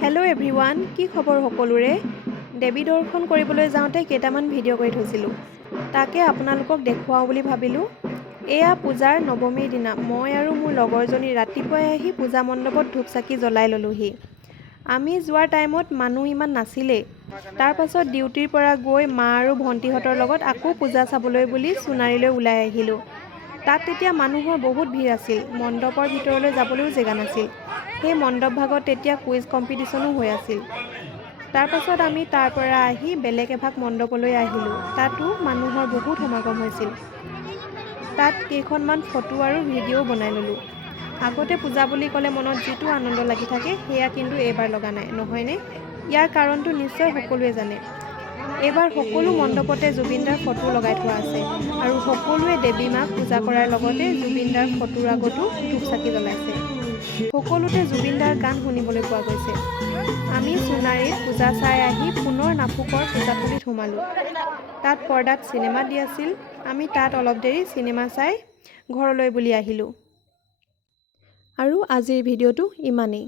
Hello' everyone, কি খবৰ সকলোৰে? দেৱী দৰ্শন কৰিবলৈ যাওঁতে কেইটামান ভিডিঅ' কৰি থৈছিলোঁ, তাকে আপোনালোকক দেখুৱাওঁ বুলি ভাবিলোঁ। এয়া পূজাৰ নৱমীৰ দিনা মই আৰু মোৰ লগৰজনী ৰাতিপুৱাই আহি পূজা মণ্ডপত ধূপ চাকি জ্বলাই ল'লোহি। আমি যোৱাৰ টাইমত মানুহ ইমান নাছিলেই। তাৰ পাছত ডিউটিৰ পৰা গৈ মা আৰু ভণ্টিহঁতৰ লগত আকৌ পূজা চাবলৈ বুলি সোণাৰীলৈ ওলাই আহিলোঁ। তাত তেতিয়া মানুহৰ বহুত ভিৰ আছিল, মণ্ডপৰ ভিতৰলৈ যাবলৈও জেগা নাছিল। সেই মণ্ডপ ভাগত তেতিয়া কুইজ কম্পিটিশ্যনো হৈ আছিল। তাৰ পাছত আমি তাৰ পৰা আহি বেলেগ এভাগ মণ্ডপলৈ আহিলোঁ। তাতো মানুহৰ বহুত সমাগম হৈছিল। তাত কেইখনমান ফটো আৰু ভিডিঅ'ও বনাই ল'লোঁ। আগতে পূজা বুলি ক'লে মনত যিটো আনন্দ লাগি থাকে সেয়া কিন্তু এইবাৰ লগা নাই, নহয়নে? ইয়াৰ কাৰণটো নিশ্চয় সকলোৱে জানে। এইবাৰ সকলো মণ্ডপতে জুবিনদাৰ ফটো লগাই থোৱা আছে আৰু সকলোৱে দেৱী মাক পূজা কৰাৰ লগতে জুবিনদাৰ ফটোৰ আগতো ধূপ চাকি জ্বলাইছে। সকলোতে জুবিনদাৰ গান শুনিবলৈ পোৱা গৈছে। আমি সোণাৰীত পূজা চাই আহি পুনৰ নাফুকৰ পূজাথলীত সোমালোঁ। তাত পৰ্দাত চিনেমা দি আছিল। আমি তাত অলপ দেৰি চিনেমা চাই ঘৰলৈ বুলি আহিলোঁ। আৰু আজিৰ ভিডিঅ'টো ইমানেই।